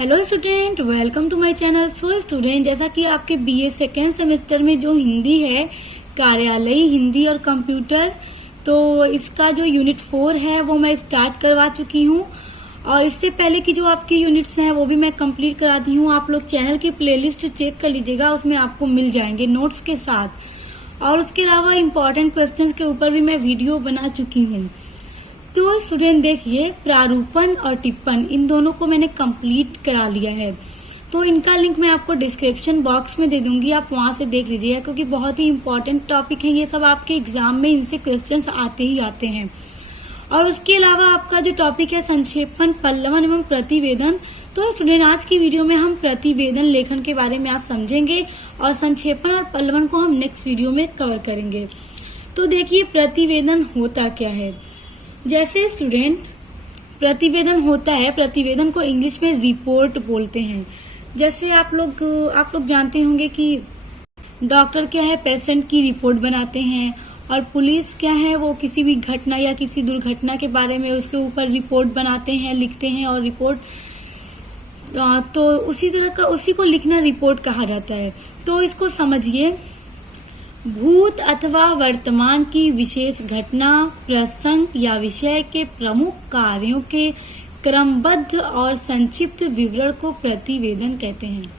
Hello student, welcome to my channel. So student, जैसा कि आपके बीए सेकेंड सेमेस्टर में जो हिंदी है, कार्यालयी हिंदी और कंप्यूटर, तो इसका जो यूनिट 4 है वो मैं स्टार्ट करवा चुकी हूँ। और इससे पहले की जो आपकी यूनिट्स हैं वो भी मैं कंप्लीट करा दी हूँ। आप लोग चैनल की प्लेलिस्ट चेक कर लीजिएगा, उसमें आपको मिल जाएंगे नोट्स के साथ। और उसके अलावा इम्पोर्टेंट क्वेश्चंस के ऊपर भी मैं वीडियो बना चुकी हूँ। तो स्टूडेंट देखिए, प्रारूपण और टिप्पण इन दोनों को मैंने कंप्लीट करा लिया है। तो इनका लिंक मैं आपको डिस्क्रिप्शन बॉक्स में दे दूंगी, आप वहां से देख लीजिएगा, क्योंकि बहुत ही इंपॉर्टेंट टॉपिक है ये सब। आपके एग्जाम में इनसे क्वेश्चंस आते ही आते हैं। और उसके अलावा आपका जो टॉपिक है संक्षेपण, पल्लवन एवं प्रतिवेदन। तो स्टूडेंट, आज की वीडियो में हम प्रतिवेदन लेखन के बारे में आज समझेंगे और संक्षेपण और पल्लवन को हम नेक्स्ट वीडियो में कवर करेंगे। तो देखिए, प्रतिवेदन होता क्या है। जैसे स्टूडेंट, प्रतिवेदन होता है, प्रतिवेदन को इंग्लिश में रिपोर्ट बोलते हैं। जैसे आप लोग जानते होंगे कि डॉक्टर क्या है, पेशेंट की रिपोर्ट बनाते हैं, और पुलिस क्या है, वो किसी भी घटना या किसी दुर्घटना के बारे में उसके ऊपर रिपोर्ट बनाते हैं, लिखते हैं। और रिपोर्ट तो उसी तरह का, उसी को लिखना रिपोर्ट कहा जाता है। तो इसको समझिए, भूत अथवा वर्तमान की विशेष घटना, प्रसंग या विषय के प्रमुख कार्यों के क्रमबद्ध और संक्षिप्त विवरण को प्रतिवेदन कहते हैं।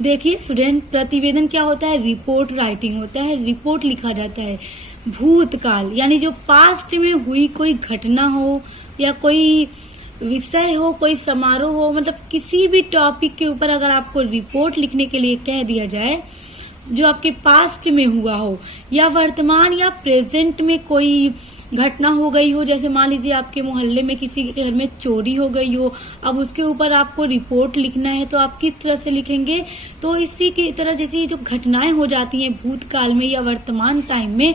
देखिए स्टूडेंट, प्रतिवेदन क्या होता है, रिपोर्ट राइटिंग होता है, रिपोर्ट लिखा जाता है। भूतकाल यानी जो पास्ट में हुई कोई घटना हो या कोई विषय हो, कोई समारोह हो, मतलब किसी भी टॉपिक के ऊपर अगर आपको रिपोर्ट लिखने के लिए कह दिया जाए जो आपके पास्ट में हुआ हो, या वर्तमान या प्रेजेंट में कोई घटना हो गई हो। जैसे मान लीजिए आपके मोहल्ले में किसी के घर में चोरी हो गई हो, अब उसके ऊपर आपको रिपोर्ट लिखना है, तो आप किस तरह से लिखेंगे। तो इसी की तरह जैसे जो घटनाएं हो जाती हैं भूतकाल में या वर्तमान टाइम में,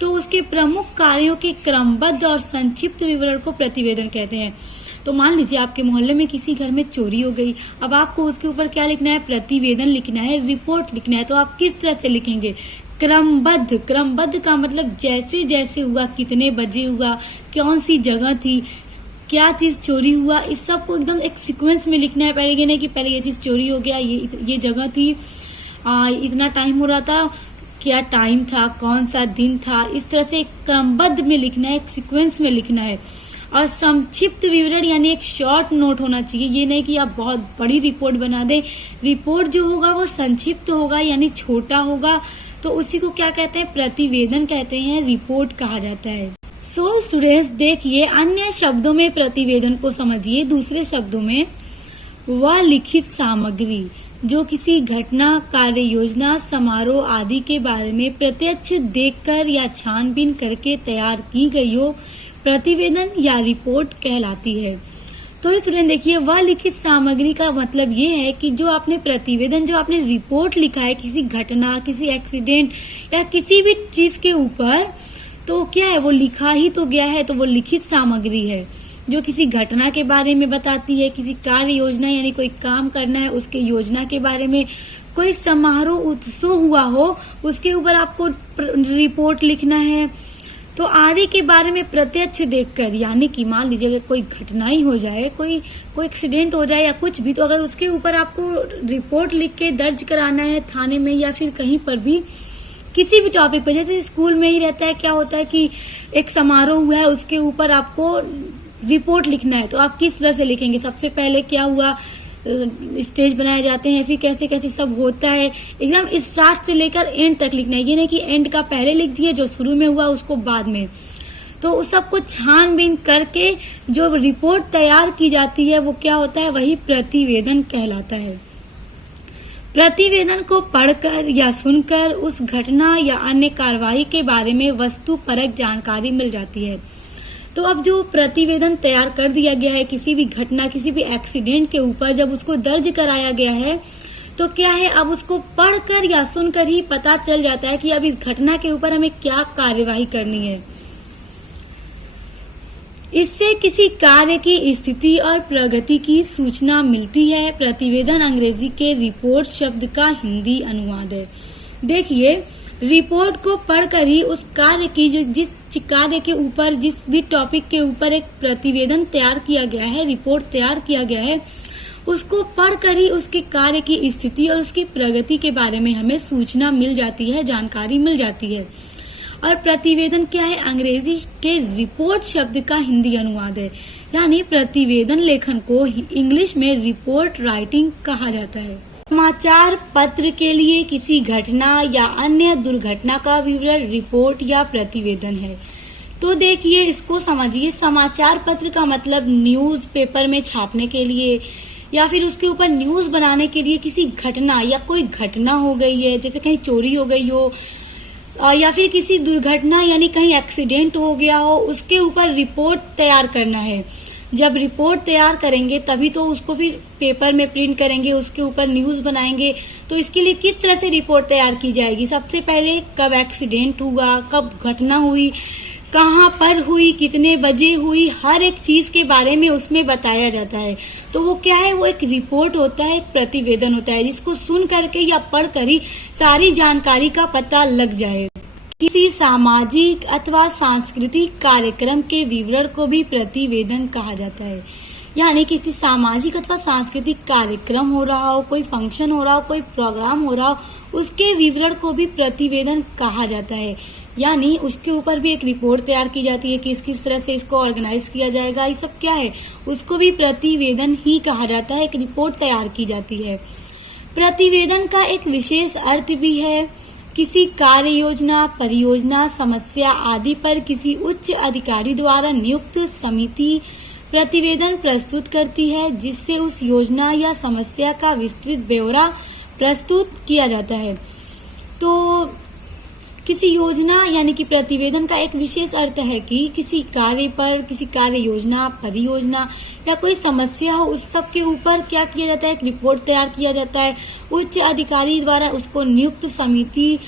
तो उसके प्रमुख कार्यों के क्रमबद्ध और संक्षिप्त विवरण को प्रतिवेदन कहते हैं। तो मान लीजिए आपके मोहल्ले में किसी घर में चोरी हो गई, अब आपको उसके ऊपर क्या लिखना है, प्रतिवेदन लिखना है, रिपोर्ट लिखना है। तो आप किस तरह से लिखेंगे, क्रमबद्ध। क्रमबद्ध का मतलब जैसे जैसे हुआ, कितने बजे हुआ, कौन सी जगह थी, क्या चीज चोरी हुआ, इस सब को एकदम एक सीक्वेंस में लिखना है। पहले ये नहीं कि पहले ये चीज चोरी हो गया, ये जगह थी, इतना टाइम हो रहा था, क्या टाइम था, कौन सा दिन था। इस तरह से एक क्रमबद्ध में लिखना है, एक सीक्वेंस में लिखना है। और संक्षिप्त विवरण यानी एक शॉर्ट नोट होना चाहिए। ये नहीं कि आप बहुत बड़ी रिपोर्ट बना दें। रिपोर्ट जो होगा वो संक्षिप्त होगा, यानी छोटा होगा। तो उसी को क्या कहते हैं, प्रतिवेदन कहते हैं, रिपोर्ट कहा जाता है। सो स्टूडेंट्स देखिए, अन्य शब्दों में प्रतिवेदन को समझिए। दूसरे शब्दों में, वह लिखित सामग्री जो किसी घटना, कार्य योजना, समारोह आदि के बारे में प्रत्यक्ष देखकर या छानबीन करके तैयार की गई हो, प्रतिवेदन या रिपोर्ट कहलाती है। तो स्टूडेंट देखिए, वह लिखित सामग्री का मतलब ये है कि जो आपने प्रतिवेदन, जो आपने रिपोर्ट लिखा है किसी घटना, किसी एक्सीडेंट या किसी भी चीज के ऊपर, तो क्या है, वो लिखा ही तो गया है, तो वो लिखित सामग्री है जो किसी घटना के बारे में बताती है, किसी कार्य योजना यानी कोई काम करना है उसके योजना के बारे में, कोई समारोह उत्सव हुआ हो उसके ऊपर आपको रिपोर्ट लिखना है। तो आदि के बारे में प्रत्यक्ष देखकर, यानी कि मान लीजिए अगर कोई घटना ही हो जाए, कोई एक्सीडेंट हो जाए या कुछ भी, तो अगर उसके ऊपर आपको रिपोर्ट लिख के दर्ज कराना है थाने में या फिर कहीं पर भी, किसी भी टॉपिक पर, जैसे स्कूल में ही रहता है, क्या होता है कि एक समारोह हुआ है उसके ऊपर आपको रिपोर्ट लिखना है, तो आप किस तरह से लिखेंगे। सबसे पहले क्या हुआ, स्टेज बनाए जाते हैं, फिर कैसे कैसे सब होता है, एकदम स्टार्ट से लेकर एंड तक लिखना है। ये नहीं कि एंड का पहले लिख दिए, जो शुरू में हुआ उसको बाद में। तो उस सबको छानबीन करके जो रिपोर्ट तैयार की जाती है वो क्या होता है, वही प्रतिवेदन कहलाता है। प्रतिवेदन को पढ़कर या सुनकर उस घटना या अन्य कार्रवाई के बारे में वस्तुपरक जानकारी मिल जाती है। तो अब जो प्रतिवेदन तैयार कर दिया गया है किसी भी घटना, किसी भी एक्सीडेंट के ऊपर, जब उसको दर्ज कराया गया है, तो क्या है, अब उसको पढ़कर या सुनकर ही पता चल जाता है कि अब इस घटना के ऊपर हमें क्या कार्यवाही करनी है। इससे किसी कार्य की स्थिति और प्रगति की सूचना मिलती है। प्रतिवेदन अंग्रेजी के रिपोर्ट शब्द का हिंदी अनुवाद है। देखिए, रिपोर्ट को पढ़कर ही उस कार्य की, जिस कार्य के ऊपर, जिस भी टॉपिक के ऊपर एक प्रतिवेदन तैयार किया गया है, रिपोर्ट तैयार किया गया है, उसको पढ़कर ही उसके कार्य की स्थिति और उसकी प्रगति के बारे में हमें सूचना मिल जाती है, जानकारी मिल जाती है। और प्रतिवेदन क्या है? अंग्रेजी के रिपोर्ट शब्द का हिंदी अनुवाद है, यानी प्रतिवेदन लेखन को इंग्लिश में रिपोर्ट राइटिंग कहा जाता है। समाचार पत्र के लिए किसी घटना या अन्य दुर्घटना का विवरण रिपोर्ट या प्रतिवेदन है। तो देखिए, इसको समझिए। समाचार पत्र का मतलब न्यूज पेपर में छापने के लिए या फिर उसके ऊपर न्यूज बनाने के लिए किसी घटना या कोई घटना हो गई है, जैसे कहीं चोरी हो गई हो या फिर किसी दुर्घटना यानी कहीं एक्सीडेंट हो गया हो, उसके ऊपर रिपोर्ट तैयार करना है। जब रिपोर्ट तैयार करेंगे तभी तो उसको फिर पेपर में प्रिंट करेंगे, उसके ऊपर न्यूज बनाएंगे। तो इसके लिए किस तरह से रिपोर्ट तैयार की जाएगी? सबसे पहले कब एक्सीडेंट हुआ, कब घटना हुई, कहाँ पर हुई, कितने बजे हुई, हर एक चीज के बारे में उसमें बताया जाता है। तो वो क्या है? वो एक रिपोर्ट होता है, एक प्रतिवेदन होता है, जिसको सुन करके या पढ़ कर ही सारी जानकारी का पता लग जाए। किसी सामाजिक अथवा सांस्कृतिक कार्यक्रम के विवरण को भी प्रतिवेदन कहा जाता है। यानी किसी सामाजिक अथवा सांस्कृतिक कार्यक्रम हो रहा हो, कोई फंक्शन हो रहा हो, कोई प्रोग्राम हो रहा हो, उसके विवरण को भी प्रतिवेदन कहा जाता है। यानी उसके ऊपर भी एक रिपोर्ट तैयार की जाती है कि किस तरह से इसको ऑर्गेनाइज किया जाएगा। ये सब क्या है? उसको भी प्रतिवेदन ही कहा जाता है, एक रिपोर्ट तैयार की जाती है। प्रतिवेदन का एक विशेष अर्थ भी है। किसी कार्य योजना, परियोजना, समस्या आदि पर किसी उच्च अधिकारी द्वारा नियुक्त समिति प्रतिवेदन प्रस्तुत करती है, जिससे उस योजना या समस्या का विस्तृत ब्यौरा प्रस्तुत किया जाता है। तो किसी योजना यानी कि प्रतिवेदन का एक विशेष अर्थ है कि किसी कार्य पर, किसी कार्य योजना, परियोजना या कोई समस्या हो, उस सब के ऊपर क्या किया जाता है? एक रिपोर्ट तैयार किया जाता है। उच्च अधिकारी द्वारा उसको नियुक्त समिति,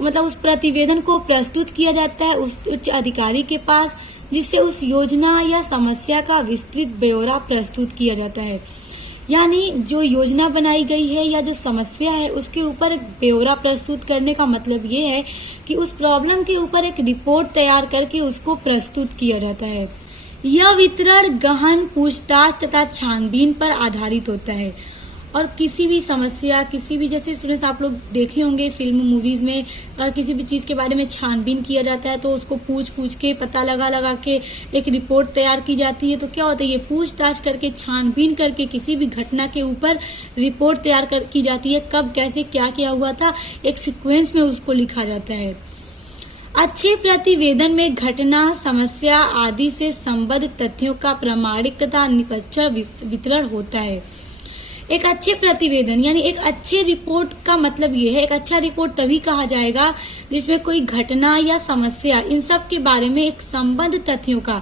मतलब उस प्रतिवेदन को प्रस्तुत किया जाता है उस उच्च अधिकारी के पास, जिससे उस योजना या समस्या का विस्तृत ब्यौरा प्रस्तुत किया जाता है। यानी जो योजना बनाई गई है या जो समस्या है, उसके ऊपर एक ब्यौरा प्रस्तुत करने का मतलब ये है कि उस प्रॉब्लम के ऊपर एक रिपोर्ट तैयार करके उसको प्रस्तुत किया जाता है। यह वितरण गहन पूछताछ तथा छानबीन पर आधारित होता है। और किसी भी समस्या, किसी भी, जैसे स्टूडेंट्स आप लोग देखे होंगे फिल्म मूवीज में, किसी भी चीज़ के बारे में छानबीन किया जाता है तो उसको पूछ के पता लगा के एक रिपोर्ट तैयार की जाती है। तो क्या होता है? ये पूछताछ करके, छानबीन करके किसी भी घटना के ऊपर रिपोर्ट तैयार की जाती है। कब, कैसे, क्या क्या हुआ था, एक सीक्वेंस में उसको लिखा जाता है। अच्छे प्रतिवेदन में घटना, समस्या आदि से संबद्ध तथ्यों का प्रामाणिक तथा निष्पक्ष वितरण होता है। एक अच्छे प्रतिवेदन यानी एक अच्छे रिपोर्ट का मतलब ये है, एक अच्छा रिपोर्ट तभी कहा जाएगा जिसमें कोई घटना या समस्या, इन सब के बारे में एक संबद्ध तथ्यों का,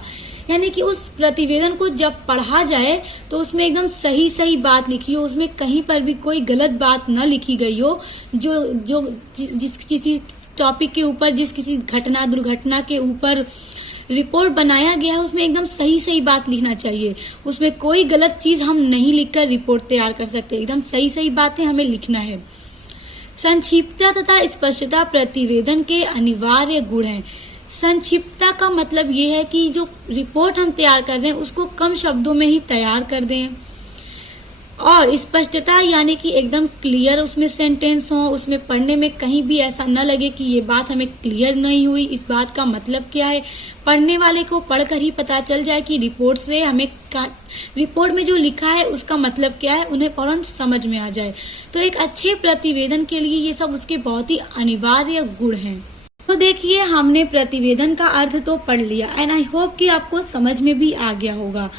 यानी कि उस प्रतिवेदन को जब पढ़ा जाए तो उसमें एकदम सही सही बात लिखी हो, उसमें कहीं पर भी कोई गलत बात न लिखी गई हो। जिस किसी टॉपिक के ऊपर, जिस किसी घटना, दुर्घटना के ऊपर रिपोर्ट बनाया गया है, उसमें एकदम सही सही बात लिखना चाहिए। उसमें कोई गलत चीज हम नहीं लिखकर रिपोर्ट तैयार कर सकते, एकदम सही सही बातें हमें लिखना है। संक्षिप्तता तथा स्पष्टता प्रतिवेदन के अनिवार्य गुण हैं। संक्षिप्तता का मतलब ये है कि जो रिपोर्ट हम तैयार कर रहे हैं उसको कम शब्दों में ही तैयार कर दें। और स्पष्टता यानी कि एकदम क्लियर उसमें सेंटेंस हो, उसमें पढ़ने में कहीं भी ऐसा न लगे कि ये बात हमें क्लियर नहीं हुई, इस बात का मतलब क्या है। पढ़ने वाले को पढ़कर ही पता चल जाए कि रिपोर्ट से हमें रिपोर्ट में जो लिखा है उसका मतलब क्या है, उन्हें फौरन समझ में आ जाए। तो एक अच्छे प्रतिवेदन के लिए ये सब उसके बहुत ही अनिवार्य गुण हैं। तो देखिए, हमने प्रतिवेदन का अर्थ तो पढ़ लिया एंड आई होप कि आपको समझ में भी आ गया होगा।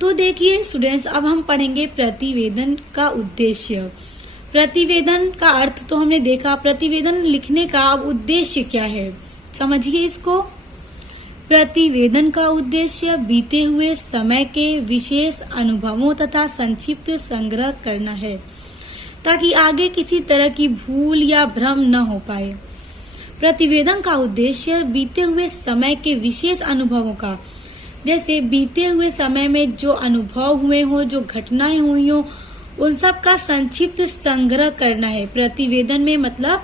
तो देखिए स्टूडेंट्स, अब हम पढ़ेंगे प्रतिवेदन का उद्देश्य। प्रतिवेदन का अर्थ तो हमने देखा, प्रतिवेदन लिखने का अब उद्देश्य क्या है समझिए इसको। प्रतिवेदन का उद्देश्य बीते हुए समय के विशेष अनुभवों तथा संक्षिप्त संग्रह करना है, ताकि आगे किसी तरह की भूल या भ्रम न हो पाए। प्रतिवेदन का उद्देश्य बीते हुए समय के विशेष अनुभवों का, जैसे बीते हुए समय में जो अनुभव हुए हो, जो घटनाएं हुई हो, उन सब का संक्षिप्त संग्रह करना है। प्रतिवेदन में मतलब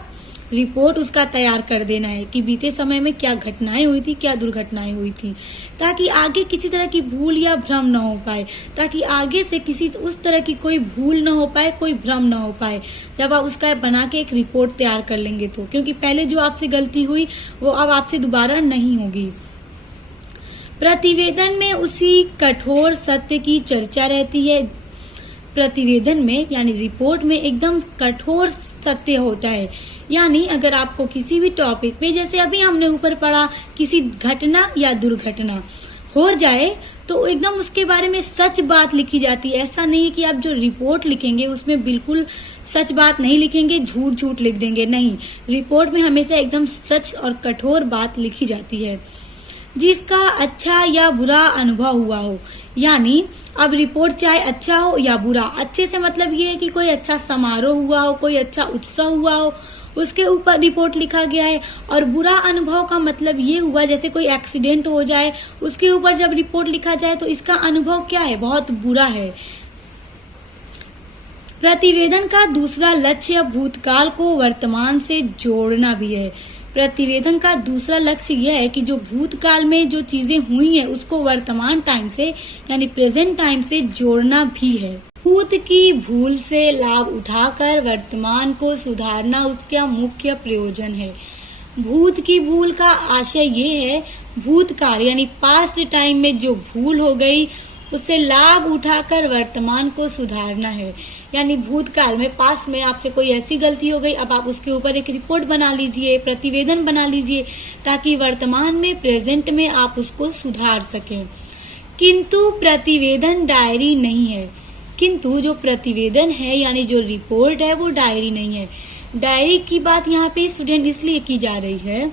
रिपोर्ट उसका तैयार कर देना है कि बीते समय में क्या घटनाएं हुई थी, क्या दुर्घटनाएं हुई थी, ताकि आगे किसी तरह की भूल या भ्रम न हो पाए, ताकि आगे से किसी उस तरह की कोई भूल न हो पाए, कोई भ्रम न हो पाए जब आप उसका बना के एक रिपोर्ट तैयार कर लेंगे तो, क्योंकि पहले जो आपसे गलती हुई वो अब आपसे दोबारा नहीं होगी। प्रतिवेदन में उसी कठोर सत्य की चर्चा रहती है। प्रतिवेदन में यानी रिपोर्ट में एकदम कठोर सत्य होता है। यानी अगर आपको किसी भी टॉपिक पे, जैसे अभी हमने ऊपर पढ़ा, किसी घटना या दुर्घटना हो जाए तो एकदम उसके बारे में सच बात लिखी जाती है। ऐसा नहीं है कि आप जो रिपोर्ट लिखेंगे उसमें बिल्कुल सच बात नहीं लिखेंगे, झूठ झूठ लिख देंगे, नहीं। रिपोर्ट में हमेशा एकदम सच और कठोर बात लिखी जाती है। जिसका अच्छा या बुरा अनुभव हुआ हो, यानी अब रिपोर्ट चाहे अच्छा हो या बुरा, अच्छे से मतलब ये है कि कोई अच्छा समारोह हुआ हो, कोई अच्छा उत्सव हुआ हो, उसके ऊपर रिपोर्ट लिखा गया है। और बुरा अनुभव का मतलब ये हुआ जैसे कोई एक्सीडेंट हो जाए, उसके ऊपर जब रिपोर्ट लिखा जाए तो इसका अनुभव क्या है, बहुत बुरा है। प्रतिवेदन का दूसरा लक्ष्य भूतकाल को वर्तमान से जोड़ना भी है। प्रतिवेदन का दूसरा लक्ष्य यह है कि जो भूतकाल में जो चीजें हुई हैं उसको वर्तमान टाइम से यानी प्रेजेंट टाइम से जोड़ना भी है। भूत की भूल से लाभ उठाकर वर्तमान को सुधारना उसका मुख्य प्रयोजन है। भूत की भूल का आशय ये है, भूतकाल यानी पास्ट टाइम में जो भूल हो गई उससे लाभ उठाकर वर्तमान को सुधारना है। यानी भूतकाल में, पास्ट में आपसे कोई ऐसी गलती हो गई, अब आप उसके ऊपर एक रिपोर्ट बना लीजिए, प्रतिवेदन बना लीजिए, ताकि वर्तमान में, प्रेजेंट में आप उसको सुधार सकें। किंतु प्रतिवेदन डायरी नहीं है। किंतु जो प्रतिवेदन है यानी जो रिपोर्ट है वो डायरी नहीं है। डायरी की बात यहाँ पे स्टूडेंट इसलिए की जा रही है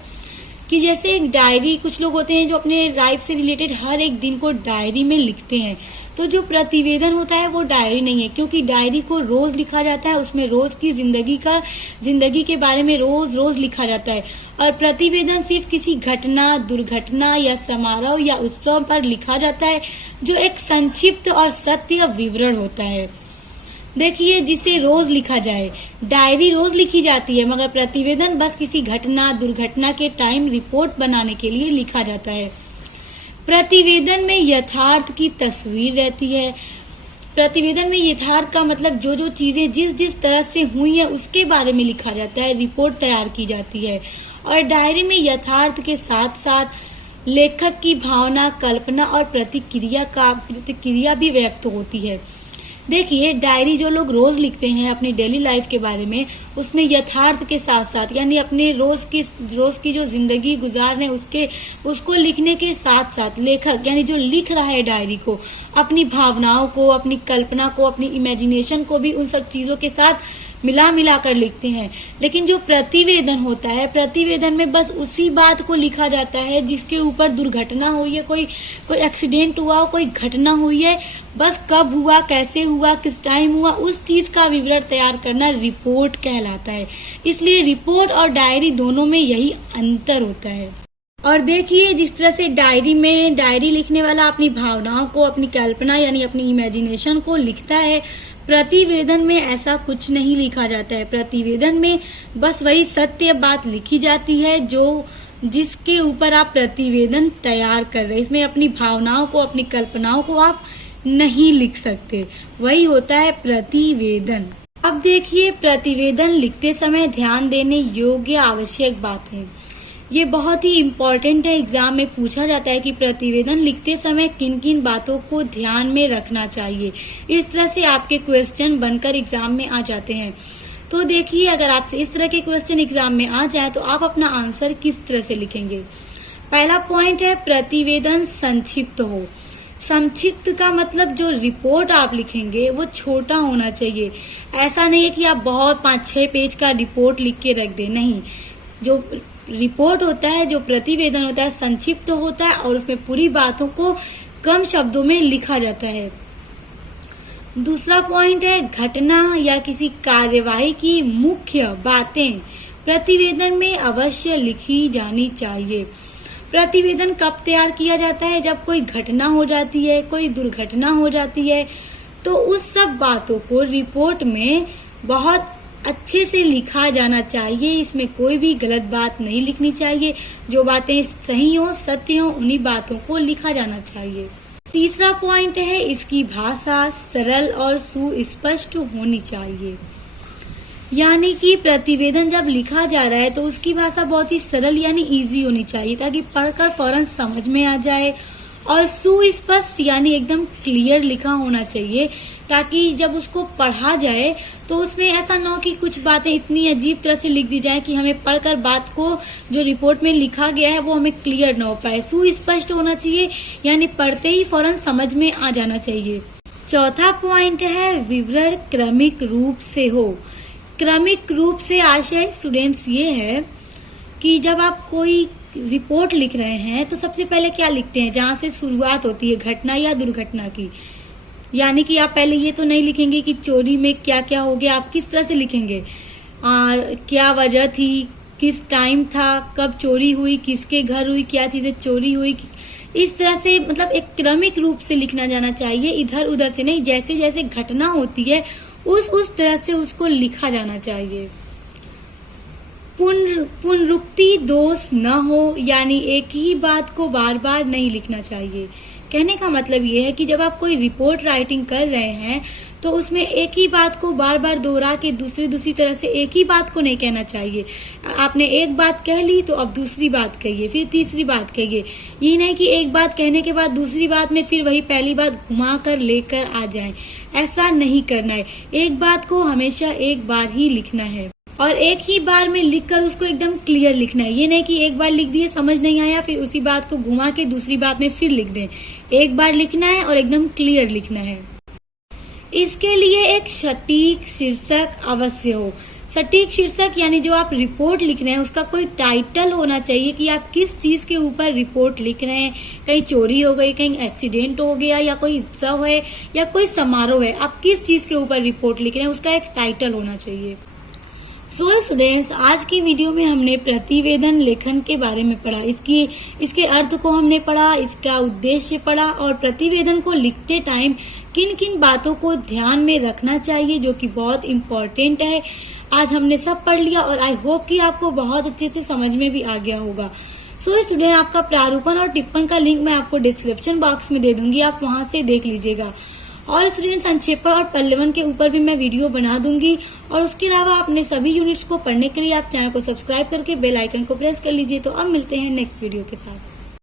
कि जैसे एक डायरी, कुछ लोग होते हैं जो अपने लाइफ से रिलेटेड हर एक दिन को डायरी में लिखते हैं, तो जो प्रतिवेदन होता है वो डायरी नहीं है, क्योंकि डायरी को रोज लिखा जाता है, उसमें रोज की जिंदगी के बारे में रोज रोज लिखा जाता है। और प्रतिवेदन सिर्फ किसी घटना, दुर्घटना या समारोह या उत्सव पर लिखा जाता है, जो एक संक्षिप्त और सत्य विवरण होता है। देखिए, जिसे रोज लिखा जाए, डायरी रोज लिखी जाती है, मगर प्रतिवेदन बस किसी घटना, दुर्घटना के टाइम रिपोर्ट बनाने के लिए लिखा जाता है। प्रतिवेदन में यथार्थ की तस्वीर रहती है। प्रतिवेदन में यथार्थ का मतलब जो जो चीजें जिस तरह से हुई है उसके बारे में लिखा जाता है, रिपोर्ट तैयार की जाती है। और डायरी में यथार्थ के साथ साथ लेखक की भावना, कल्पना और प्रतिक्रिया भी व्यक्त होती है। देखिए, डायरी जो लोग रोज लिखते हैं अपनी डेली लाइफ के बारे में, उसमें यथार्थ के साथ साथ यानी अपने रोज की जो जिंदगी गुजार रहे हैं उसको लिखने के साथ साथ लेखक यानी जो लिख रहा है डायरी को, अपनी भावनाओं को, अपनी कल्पना को, अपनी इमेजिनेशन को भी उन सब चीजों के साथ मिला कर लिखते हैं। लेकिन जो प्रतिवेदन होता है, प्रतिवेदन में बस उसी बात को लिखा जाता है जिसके ऊपर दुर्घटना हुई है, कोई एक्सीडेंट हुआ हो, कोई घटना हुई है, बस कब हुआ, कैसे हुआ, किस टाइम हुआ, उस चीज का विवरण तैयार करना रिपोर्ट कहलाता है। इसलिए रिपोर्ट और डायरी दोनों में यही अंतर होता है। और देखिए, जिस तरह से डायरी लिखने वाला अपनी भावनाओं को, अपनी कल्पना यानी अपनी इमेजिनेशन को लिखता है, प्रतिवेदन में ऐसा कुछ नहीं लिखा जाता है। प्रतिवेदन में बस वही सत्य बात लिखी जाती है जिसके ऊपर आप प्रतिवेदन तैयार कर रहे हैं। इसमें अपनी भावनाओं को, अपनी कल्पनाओं को आप नहीं लिख सकते। वही होता है प्रतिवेदन। अब देखिए, प्रतिवेदन लिखते समय ध्यान देने योग्य आवश्यक बातें, ये बहुत ही इम्पोर्टेंट है। एग्जाम में पूछा जाता है कि प्रतिवेदन लिखते समय किन किन बातों को ध्यान में रखना चाहिए। इस तरह से आपके क्वेश्चन बनकर एग्जाम में आ जाते हैं। तो देखिए, अगर आपसे इस तरह के क्वेश्चन एग्जाम में आ जाए तो आप अपना आंसर किस तरह से लिखेंगे। पहला पॉइंट है, प्रतिवेदन संक्षिप्त हो। संक्षिप्त का मतलब जो रिपोर्ट आप लिखेंगे वो छोटा होना चाहिए। ऐसा नहीं है कि आप बहुत 5-6 पेज का रिपोर्ट लिख के रख दें, नहीं। जो रिपोर्ट होता है, जो प्रतिवेदन होता है, संक्षिप्त होता है और उसमें पूरी बातों को कम शब्दों में लिखा जाता है। दूसरा पॉइंट है, घटना या किसी कार्यवाही की मुख्य बातें प्रतिवेदन में अवश्य लिखी जानी चाहिए। प्रतिवेदन कब तैयार किया जाता है? जब कोई घटना हो जाती है, कोई दुर्घटना हो जाती है, तो उस सब बातों को रिपोर्ट में बहुत अच्छे से लिखा जाना चाहिए। इसमें कोई भी गलत बात नहीं लिखनी चाहिए। जो बातें सही हो, सत्य हो, उन्हीं बातों को लिखा जाना चाहिए। तीसरा पॉइंट है, इसकी भाषा सरल और सुस्पष्ट होनी चाहिए। यानी कि प्रतिवेदन जब लिखा जा रहा है तो उसकी भाषा बहुत ही सरल यानी इजी होनी चाहिए, ताकि पढ़कर फौरन समझ में आ जाए। और सुस्पष्ट यानी एकदम क्लियर लिखा होना चाहिए, ताकि जब उसको पढ़ा जाए तो उसमें ऐसा ना हो कि कुछ बातें इतनी अजीब तरह से लिख दी जाए कि हमें पढ़कर बात को जो रिपोर्ट में लिखा गया है वो हमें क्लियर ना हो पाए। सुस्पष्ट होना चाहिए, यानी पढ़ते ही फौरन समझ में आ जाना चाहिए। चौथा पॉइंट है, विवरण क्रमिक रूप से हो। क्रमिक रूप से आशय स्टूडेंट्स ये है कि जब आप कोई रिपोर्ट लिख रहे हैं तो सबसे पहले क्या लिखते हैं, जहां से शुरुआत होती है घटना या दुर्घटना की। यानी कि आप पहले ये तो नहीं लिखेंगे कि चोरी में क्या क्या हो गया, आप किस तरह से लिखेंगे, क्या वजह थी, किस टाइम था, कब चोरी हुई, किसके घर हुई, क्या चीजें चोरी हुई। इस तरह से मतलब एक क्रमिक रूप से लिखना जाना चाहिए, इधर उधर से नहीं। जैसे जैसे घटना होती है उस तरह से उसको लिखा जाना चाहिए। पुनरुक्ति दोष न हो, यानी एक ही बात को बार बार नहीं लिखना चाहिए। कहने का मतलब ये है कि जब आप कोई रिपोर्ट राइटिंग कर रहे हैं तो उसमें एक ही बात को बार बार दोहरा के दूसरी तरह से एक ही बात को नहीं कहना चाहिए। आपने एक बात कह ली तो अब दूसरी बात कहिए, फिर तीसरी बात कहिए। ये नहीं कि एक बात कहने के बाद दूसरी बात में फिर वही पहली बात घुमा कर लेकर आ जाएं। ऐसा नहीं करना है। एक बात को हमेशा एक बार ही लिखना है और एक ही बार में लिखकर उसको एकदम क्लियर लिखना है। ये नहीं कि एक बार लिख दिए, समझ नहीं आया, फिर उसी बात को घुमा के दूसरी बात में फिर लिख दें। एक बार लिखना है और एकदम क्लियर लिखना है। इसके लिए एक सटीक शीर्षक अवश्य हो। सटीक शीर्षक यानी जो आप रिपोर्ट लिख रहे हैं उसका कोई टाइटल होना चाहिए कि आप किस चीज के ऊपर रिपोर्ट लिख रहे हैं। कहीं चोरी हो गई, कहीं एक्सीडेंट हो गया, या कोई उत्सव है या कोई समारोह है, आप किस चीज के ऊपर रिपोर्ट लिख रहे हैं उसका एक टाइटल होना चाहिए। सो स्टूडेंट्स, आज की वीडियो में हमने प्रतिवेदन लेखन के बारे में पढ़ा। इसके अर्थ को हमने पढ़ा, इसका उद्देश्य पढ़ा और प्रतिवेदन को लिखते टाइम किन किन बातों को ध्यान में रखना चाहिए जो कि बहुत इम्पोर्टेंट है। आज हमने सब पढ़ लिया और आई होप कि आपको बहुत अच्छे से समझ में भी आ गया होगा। सो स्टूडेंट, आपका प्रारूपण और टिप्पण का लिंक मैं आपको डिस्क्रिप्शन बॉक्स में दे दूंगी, आप वहां से देख लीजिएगा। और स्टूडेंट, संक्षेपण और पल्लवन के ऊपर भी मैं वीडियो बना दूंगी। और उसके अलावा अपने सभी यूनिट्स को पढ़ने के लिए आप चैनल को सब्सक्राइब करके बेल आइकन को प्रेस कर लीजिए। तो अब मिलते हैं नेक्स्ट वीडियो के साथ।